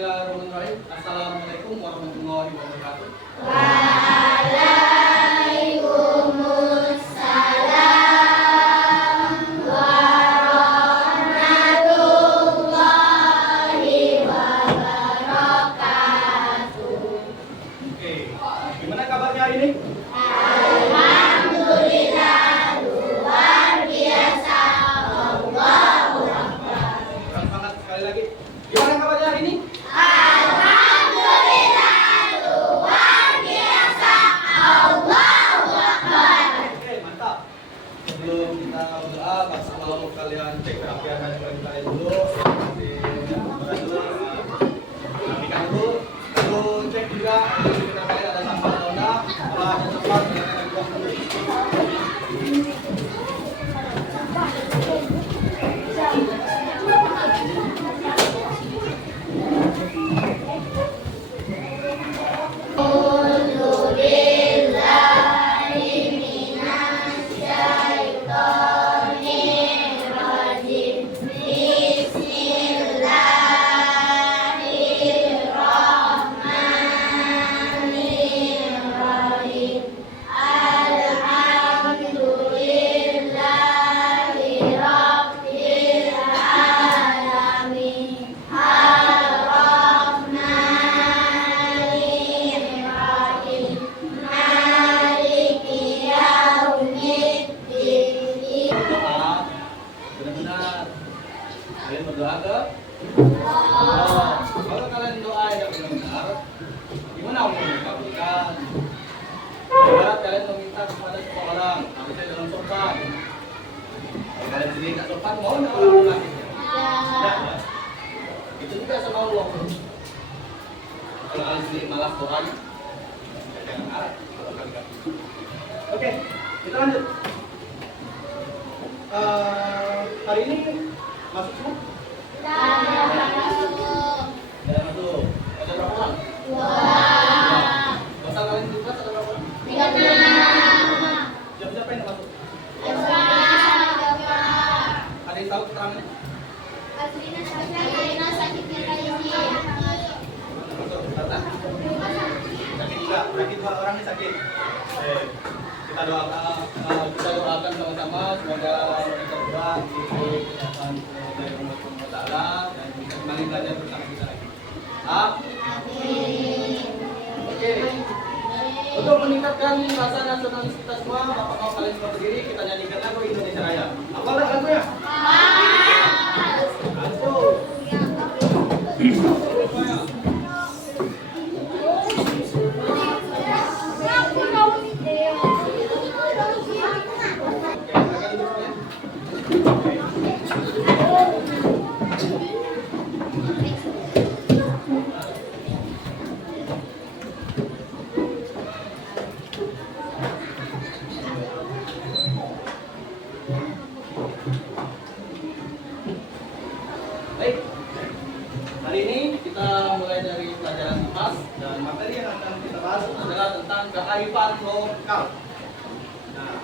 Bismillahirrahmanirrahim. Assalamualaikum warahmatullahi wabarakatuh. Waalaikumsalam warahmatullahi wabarakatuh. Oke, gimana kabarnya hari ini? Alhamdulillah luar biasa. Allahu Akbar. Kurang semangat sekali lagi. Gimana kabarnya hari ini? Alhamdulillah luar biasa. Allahu Akbar. Oke, mantap. Sebelum kita berdoa, kalau kalian cek keapian kalian dulu, rapikan dulu, lalu cek juga di sekitar kalian ada sampah atau enggak. Kalau ada sampah, silakan dibuang dulu. Berdoa, benar-benar kalian berdoa ke Allah. Kalau kalian doa yang benar, gimana Allah mengabulkan? Ibarat kalian meminta kepada seseorang, tapi saya dalam sopan. Kalau kalian sendiri tak sopan, mau nggak orang mengasih? Tidak, ya. Itu juga sama Allah. Kalau kalian sendiri malas doanya, jangan arah. Oke, kita lanjut. Hari ini masuk semua? Tidak masuk. Ada berapa orang? Total kalian di kelas ada berapa orang? Siapa yang masuk? Ada yang tahu keterangannya? Masuk, karena sakit juga. Berarti 2 orang ini sakit. Kita doakan sama-sama semoga mereka berdua diberi kesehatan dari Allah Subhanahu wa taala dan bisa kembali belajar bersama kita lagi. Amin. Oke. Untuk meningkatkan rasa nasionalis kita semua, Bapak mau kalian semua berdiri, kita nyanyikan lagu Indonesia Raya. Apa lagunya? Satu. Baik, hari ini kita mulai dari pelajaran IPAS dan materi yang akan kita bahas adalah tentang kearifan lokal. Nah,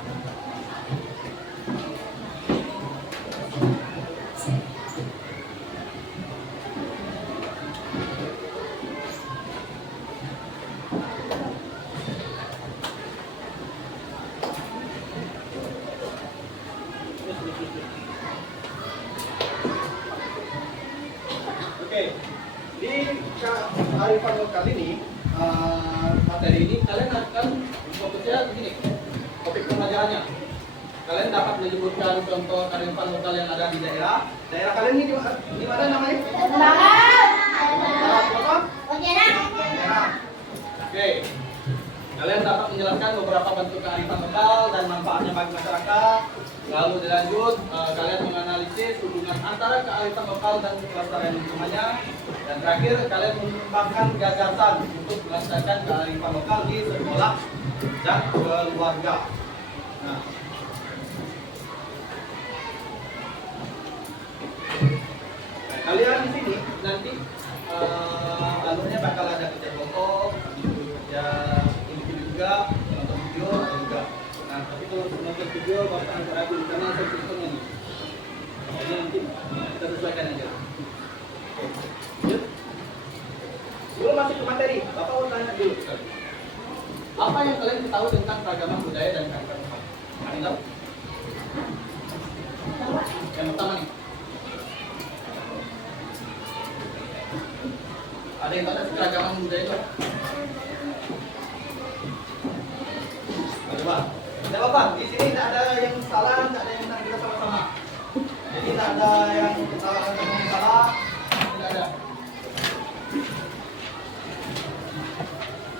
oke, di kearifan lokal ini, materi ini kalian akan fokusnya begini, topik pembelajarannya. Kalian dapat menyebutkan contoh kearifan lokal yang ada di daerah. Daerah kalian ini di mana namanya? Daerah apa? Daerah. Oke. Kalian dapat menjelaskan beberapa bentuk kearifan lokal dan manfaatnya bagi masyarakat. Lalu dilanjut, kalian menganalisis hubungan antara kearifan lokal dan kelestarian lingkungannya. Dan terakhir, kalian mengembangkan gagasan untuk melestarikan kearifan lokal di sekolah dan keluarga. Nah, kalian di sini nanti alurnya bakal ada kerja kelompok, kerja individu juga, nonton video ada juga. Nah, tapi kalau nonton video bapak antara di karena saya sistemnya nih. Jadi nanti kita sesuaikan aja. Oke. Lanjut. ke materi. Bapak mau tanya dulu. Apa yang kalian ketahui tentang keragaman budaya dan kearifan lokal? Ada yang tahu? Yang pertama nih. Ada yang tahu keragaman budaya itu? Coba. Tidak apa-apa. Di sini tidak ada yang salah, tidak ada yang benar, kita sama-sama. Jadi tidak ada yang salah, tidak ada.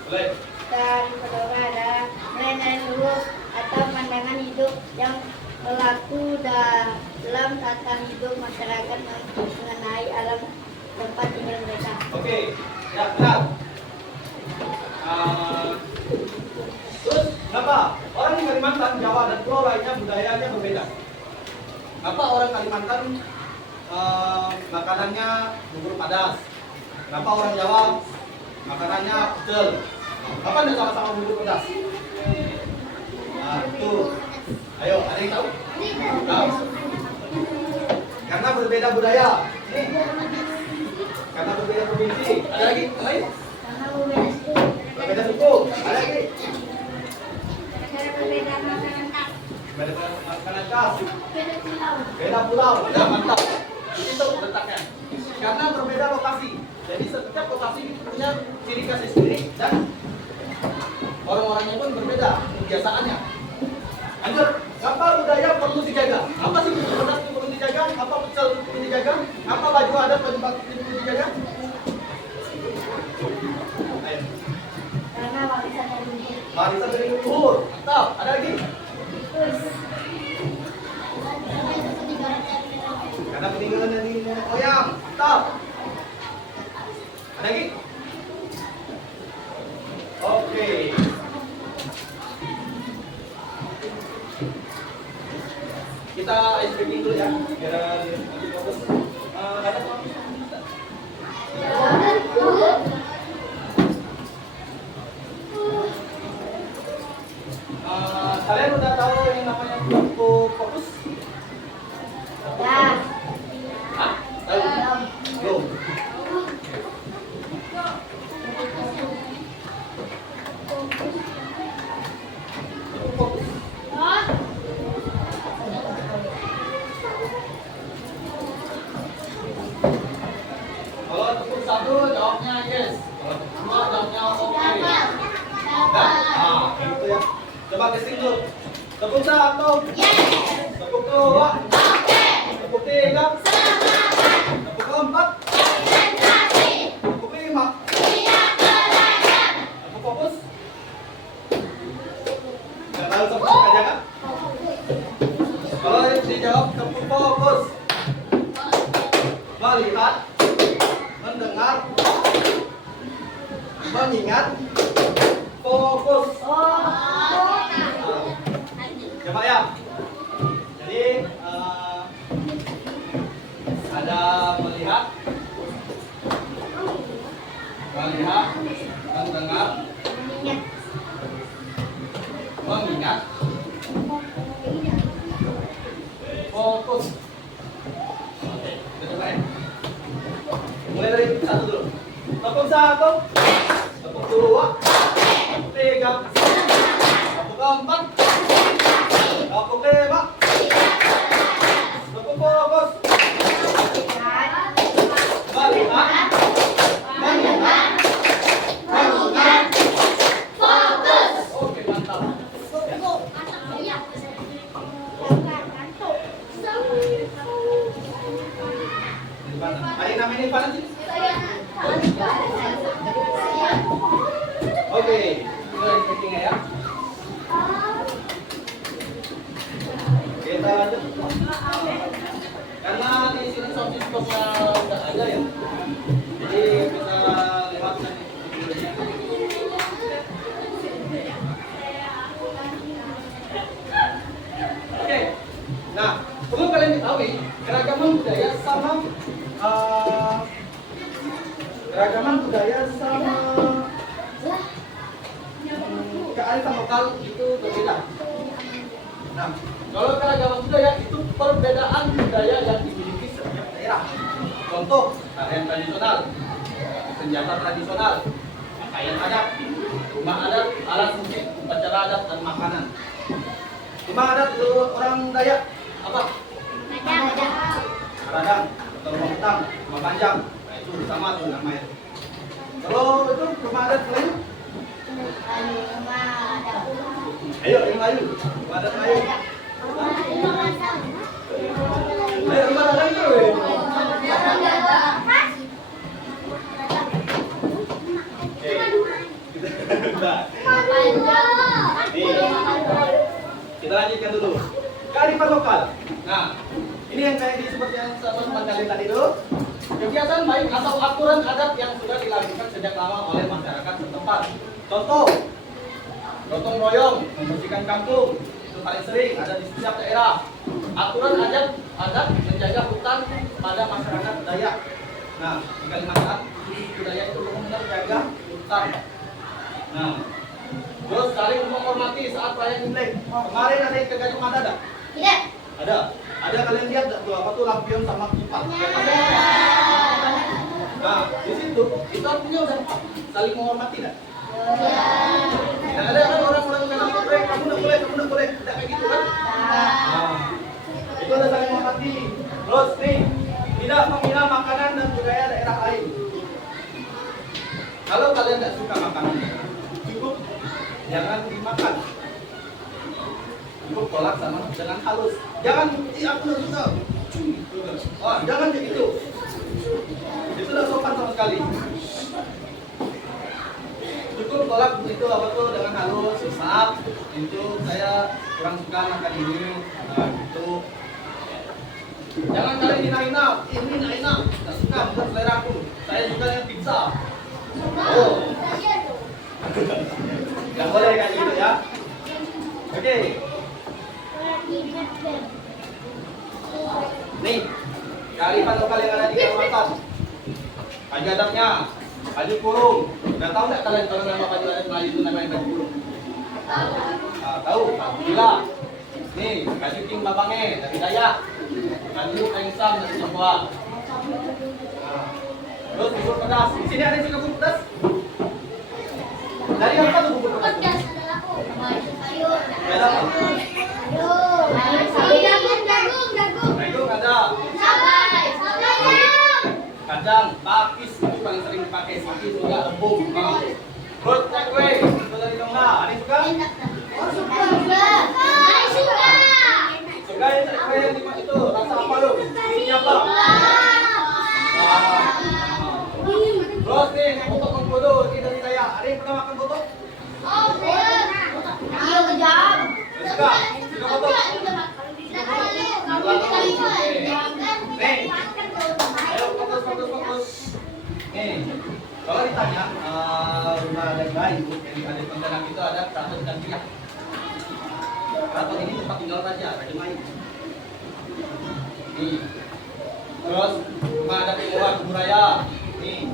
Boleh. Dan kedua ada nilai-nilai luhur atau pandangan hidup yang berlaku dalam tata hidup masyarakat mengenai alam tempat tinggal mereka. Oke, ya benar. Terus kenapa orang di Kalimantan, Jawa dan pulau lainnya budayanya berbeda? Kenapa orang Kalimantan makanannya bubur padas? Kenapa orang Jawa makanannya pecel? Apa anda sama-sama bubur pedas? Nah, itu. Ayo, ada yang tahu? Tahu? Karena berbeda budaya. Ini. Karena berbeda provinsi. Ada lagi? Yang lain? Karena berbeda suku. Berbeda suku. Ada lagi? Karena berbeda makanan khas. Berbeda makanan khas. Beda pulau. Beda pulau. Ya, mantap. Itu letaknya. Karena berbeda lokasi. Jadi setiap lokasi punya ciri khasnya sendiri dan orang-orangnya pun berbeda kebiasaannya. Lanjut, apa budaya perlu dijaga? Apa sih bubur pedas itu perlu dijaga? Apa pecel itu perlu dijaga? Apa baju adat, baju batik itu perlu dijaga? Ayo. Karena warisan dari luhur. Warisan dari leluhur. Mantap. Ada lagi? Karena peninggalan dari nenek moyang. Mantap. Ada lagi? Oke. Kita ice breaking dulu ya, biar lebih fokus. Ada apa? Kalian udah tahu yang namanya buku fokus? Ya. Hah? Tahu? Belum. Fokus. Kalau tepuk satu jawabnya yes. Kalau tepuk dua jawabnya oke. Nah, gitu ya. Coba testing dulu. Tepuk satu. Yes. Tepuk dua. Oke. Tepuk tiga. Semangat. Tepuk keempat. Konsentrasi. Tepuk lima. Tidak belajar. Tepuk fokus. Nggak tahu tepuk aja kan? Kalau dijawab tepuk fokus. Melihat. Mendengar. Mengingat. Fokus. Coba ya. Jadi ada melihat, mendengar, mengingat, fokus. Oke, kita coba ya. Mulai dari satu dulu. Tepuk satu, tepuk dua, tepuk tiga, tepuk keempat, tepuk lima, tepuk fokus. Melihat, mendengar, mengingat, Fokus. oke mantap. Ada yang namanya Irfan sih? Oke, mulai meetingnya ya. Kita lanjut. Karena di sini sound systemnya udah ada ya, jadi kita lewatkan videonya. Oke, nah perlu kalian ketahui keragaman budaya sama kearifan lokal itu berbeda. Nah, kalau keragaman budaya itu perbedaan budaya yang dimiliki setiap daerah. Contoh, tarian tradisional, senjata tradisional, Kain adat, rumah adat, alat musik, upacara adat dan makanan. Rumah adat itu orang Dayak apa? Radang atau rumah petang, rumah panjang. Nah, itu sama tuh namanya. Kalau itu rumah adat lain? Ayo, yang lain. Rumah adat lain. Ayo, rumah adat itu. Kita lanjutkan dulu. Kearifan lokal. Nah, ini yang kayak disebut yang sama tadi itu. Kebiasaan baik atau aturan adat yang sudah dilakukan sejak lama oleh masyarakat setempat. Contoh, gotong royong, membersihkan kampung, itu paling sering ada di setiap daerah. Aturan adat menjaga hutan pada masyarakat Dayak. Nah, di Kalimantan, budaya itu benar-benar jaga hutan. Nah, terus saling menghormati saat perayaan Imlek. Kemarin ada yang kegaduhan ada? Tidak. Ada. Ada kalian lihat tuh apa tuh lampion sama kipas? Nah, di situ itu artinya udah saling menghormati dah. Nah, ada kan orang-orang yang bilang kamu nggak boleh, tidak kayak gitu kan? Nah, itu ada saling menghormati. Terus nih, tidak menghina makanan dan budaya daerah lain. Kalau kalian tidak suka makanan, cukup jangan dimakan. Cukup tolak sama dengan halus. Jangan, aku nggak suka. Oh, jangan kayak gitu. Itu tidak sopan sama sekali. Cukup tolak itu apa tuh dengan halus. Maaf, itu saya kurang suka makan ini. Nah, gitu. Jangan kalian hina-hina. Ini nggak enak. Nggak suka, bukan selera aku. Saya suka yang pizza. Oh. Nggak boleh kayak gitu ya. Oke. Nih, kearifan lokal yang ada di Kalimantan. Baju adatnya, baju kurung. Udah tahu nggak kalian kalau nama baju adat Melayu itu namanya baju kurung? Tahu? Gila. Nih, baju King Babange dari Dayak. Baju Engsam dari Jawa. Terus bubur pedas. Di sini ada yang suka bubur pedas? Dari apa tuh bubur pedas? Dari apa? Jagung ada. Kadang, pakis itu paling sering dipakai. Pakis juga embung. Terus cakwe itu dari Dongga. Ada yang suka? Suka yang cakwe yang itu rasa apa lu? Ini apa? Terus nih, untuk mengkodo ini dari saya. Ada yang pernah makan kodo? Suka? Suka kodo? Nih, ayo fokus. Nih, kalau ditanya rumah adat bayu yang ada di Pontianak itu ada keraton dan pihak. Keraton ini tempat tinggal raja Majapahit. Nih, terus rumah adat Iwa Kuburaya. Nih,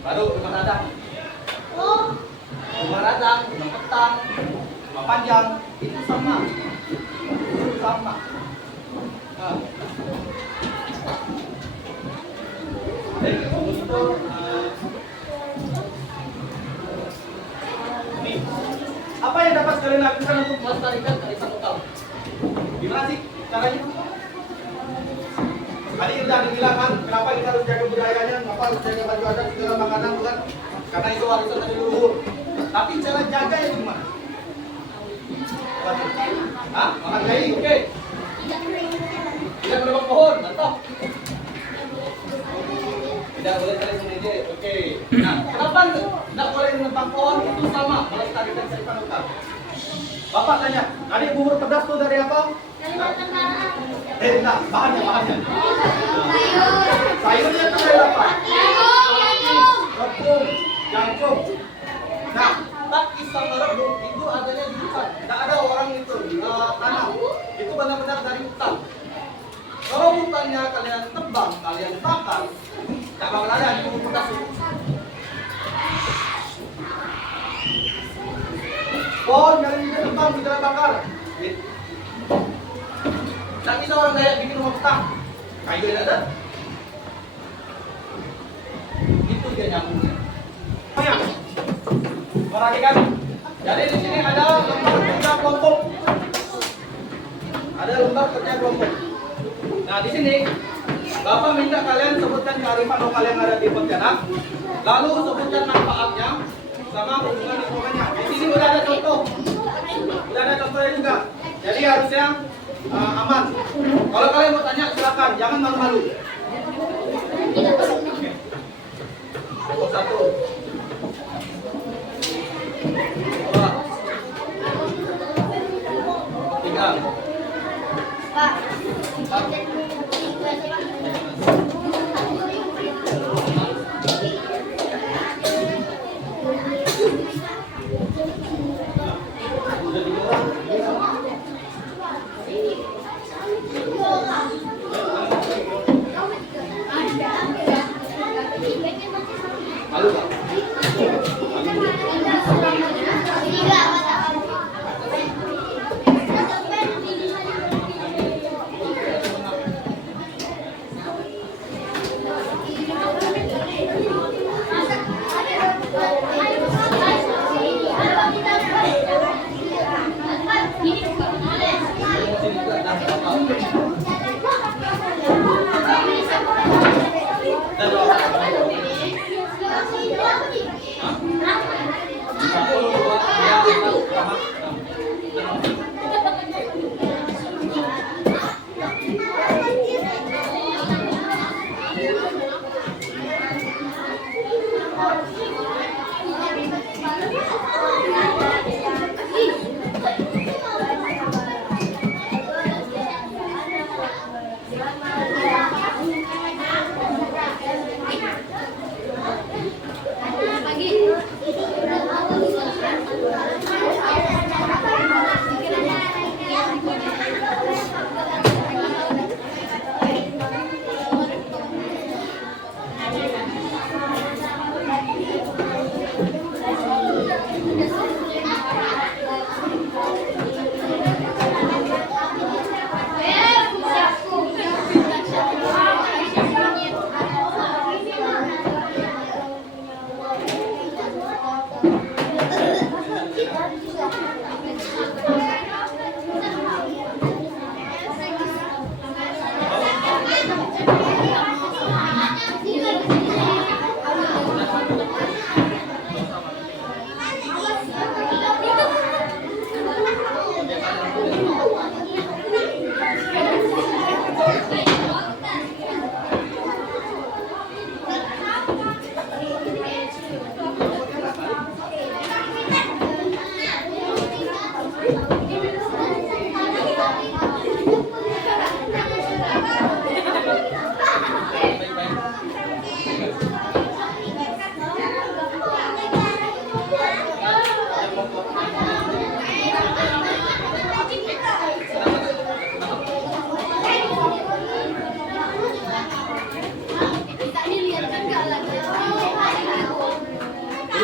baru rumah radang. Rumah radang, rumah petang, rumah panjang itu sama. Nah, dari itu nih, apa yang dapat kalian lakukan untuk melestarikan kearifan lokal? Gimana sih caranya? Tadi udah dibilang kan, kenapa kita harus jaga budayanya, kenapa harus jaga baju adat, segala makanan, bukan? Karena itu warisan dari leluhur. Tapi cara jaga itu gimana? Hah? Menghargai, oke. Tidak menebang pohon, mantap. Tidak boleh saling mengejek, oke. Nah, kenapa tidak boleh menebang pohon? Itu sama melestarikan kearifan lokal. Bapak tanya, tadi bubur pedas itu dari apa? Enggak, bahannya. Sayurnya itu dari apa? Rebung, jangkung. Nah, pakis sama rebung itu adanya di hutan. Tidak ada orang itu tanam. Itu benar-benar dari hutan. Kalau hutannya kalian tebang, kalian bakar, tidak bakal ada yang bubur pedas itu. Pohon yang kita tebang, kita bakar. Tak bisa orang Dayak bikin rumah petang. Kayu yang ada. Itu dia nyambungnya. Oh ya, perhatikan. Jadi di sini ada lembar kerja kelompok. Ada lembar kerja kelompok. Nah, di sini Bapak minta kalian sebutkan kearifan lokal yang ada di Pontianak, lalu sebutkan manfaatnya sama hubungan lingkungannya. Di sini udah ada contoh. Udah ada contohnya juga. Jadi harusnya aman. Kalau kalian mau tanya silakan, jangan malu-malu. Cukup 1, 2, 3, Pak. 4. Malu Pak?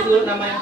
Dulu namanya.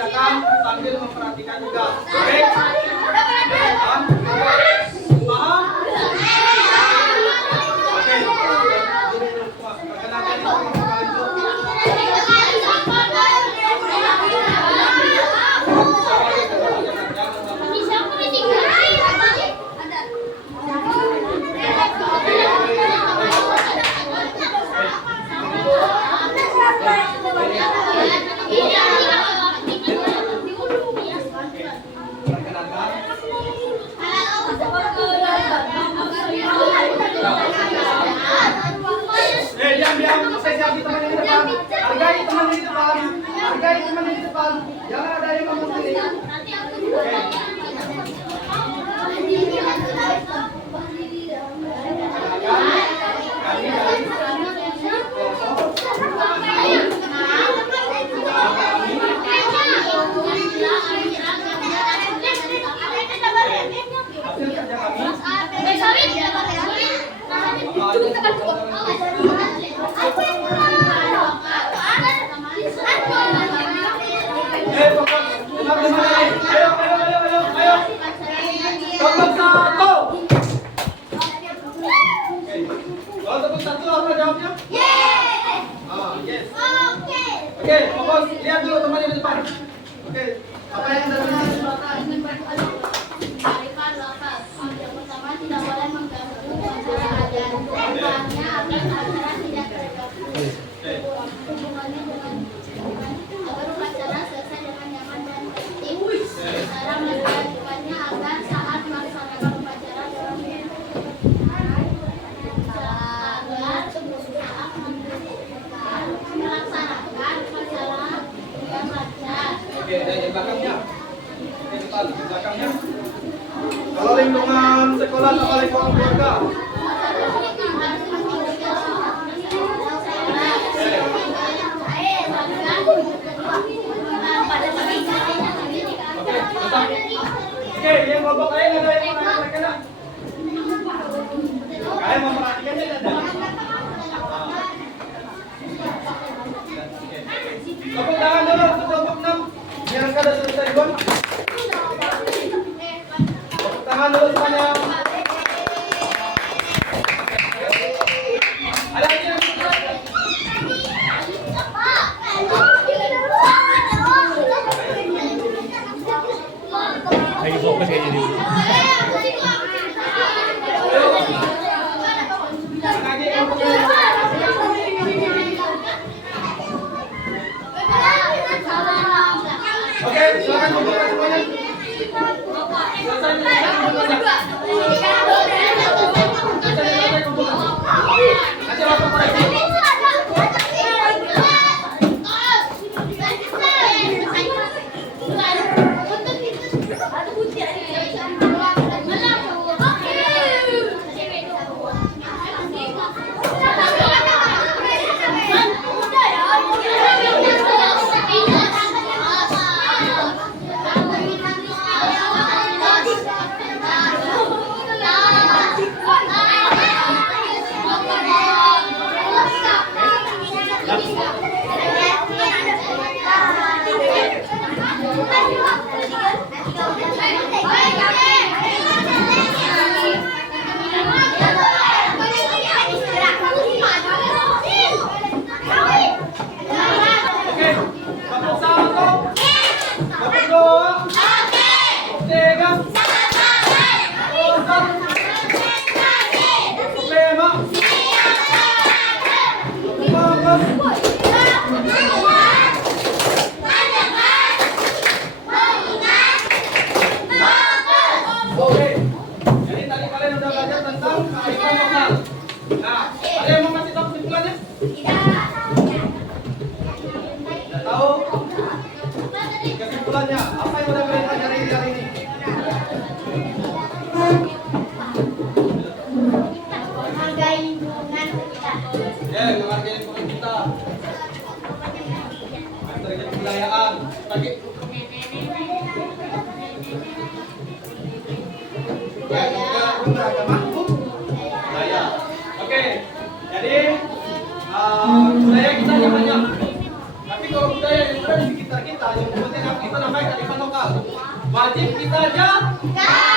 mengerjakan sambil memperhatikan juga. Oke? Paham? Paham? Oke. Perkenalkan diri kalian dulu. Diam. Saya siap di teman yang di depan. Hargai teman yang di depan. Hargai teman yang di depan. Jangan ada yang ngomong sendiri. Oke. Hasil kerja kami. Ayo. Tepuk satu. Kalau tepuk satu apa jawabnya? Yes. Oke, fokus. Lihat dulu teman yang di depan. Oke. Apa yang ada di sini? Tidak boleh mengganggu acara dan hubungannya agar acara tidak terganggu. Hubungannya dengan agar upacara selesai dengan nyaman dan tertib. Cara melakukannya agar saat melaksanakan upacara dalam agar saat melaksanakan upacara dengan lancar. Oke, dari belakangnya. Di depan, di belakangnya. Kalau lingkungan sekolah sama lingkungan keluarga. Oke, yang kelompok lain ada yang mau nanya? Kalian memperhatikannya ada? Tepuk tangan dulu untuk kelompok 6. Biar kada selesai duluan. Tepuk tangan dulu semuanya. Ada lagi yang lagi fokus kayaknya di Oke, silakan membuka semuanya. Nanti lapor polisi. Oke, jadi budaya kita banyak. Tapi kalau budaya yang ada di sekitar kita, yang penting kita wajib kita jaga.